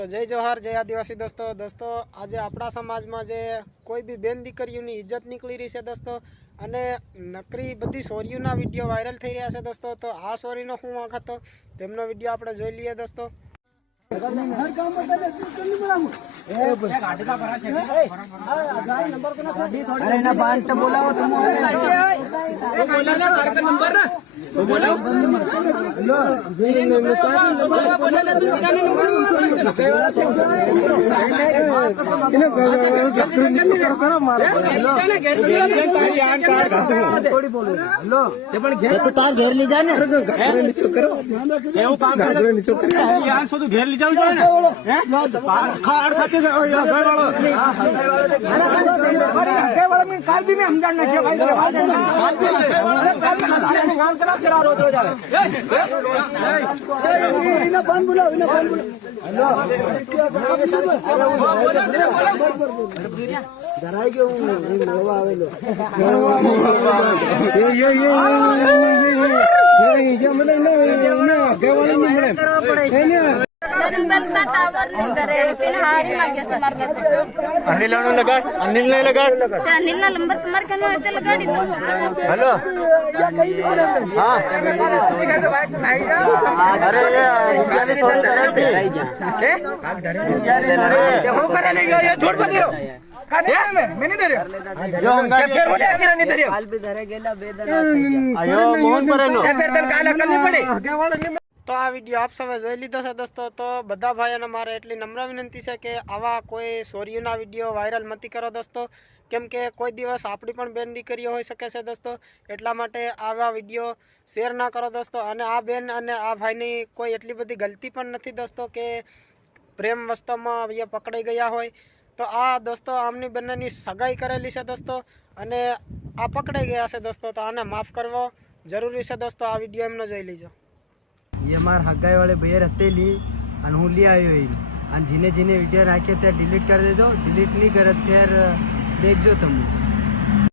તો જય જોહાર જય આદિવાસી દોસ્તો. દોસ્તો આજે આપણા સમાજમાં જે કોઈ બી બેન દીકરીઓની ઇજ્જત નીકળી રહી છે દોસ્તો અને નકરી બધી સોરીઓના વીડિયો વાયરલ થઈ રહ્યા છે દોસ્તો તો આ સોરીનો શું વાંક હતો? તેમનો વીડિયો આપણે જોઈ લઈએ દોસ્તો. अरे તાર ઘેર લઈ જાય ને નીચો કરો એવું કામ નીચો કરો ઘેર લઈ જવું જોઈએ ને કાલ બી મેં સમજાણ નાખ્યો ભાઈ ધરાઈ ગયો હું હું મળવા આવેલો અનિલ લગાડ અનિલ ને લગાડ અનિલના ಅನಿಲ್ ಅವನು ಅನಿಲ್ ಕುಮಾರ್ ಹಲೋ ಅಯ್ಯೋ ಮೋಹನ್ ಬರೇನು તો આ વીડિયો આપ સૌએ જોઈ લીધો છે દોસ્તો. તો બધા ભાઈઓને મારે એટલી નમ્ર વિનંતી છે કે આવા કોઈ સોરીઓના વીડિયો વાયરલ નથી કરો દોસ્તો. કેમ કે કોઈ દિવસ આપણી પણ બેન દીકરીઓ હોઈ શકે છે દોસ્તો. એટલા માટે આવા વીડિયો શેર ના કરો દોસ્તો. અને આ બેન અને આ ભાઈની કોઈ એટલી બધી ગલતી પણ નથી દોસ્તો કે પ્રેમ વસ્તુમાં એ પકડાઈ ગયા હોય. તો આ દોસ્તો આમની બંનેની સગાઈ કરેલી છે દોસ્તો. અને આ પકડાઈ ગયા છે દોસ્તો. તો આને માફ કરવો જરૂરી છે દોસ્તો. આ વીડિયો એમનો જોઈ લીજો. એ અમારા હગાઈ વાળે બેર હતેલી અને હું લઈ આવ્યો એ અને જીને જીને વીડિયો રાખ્યો ત્યાં ડિલીટ કરી દેજો ડિલીટ નહીં કરે, ત્યારે દેખજો તમે.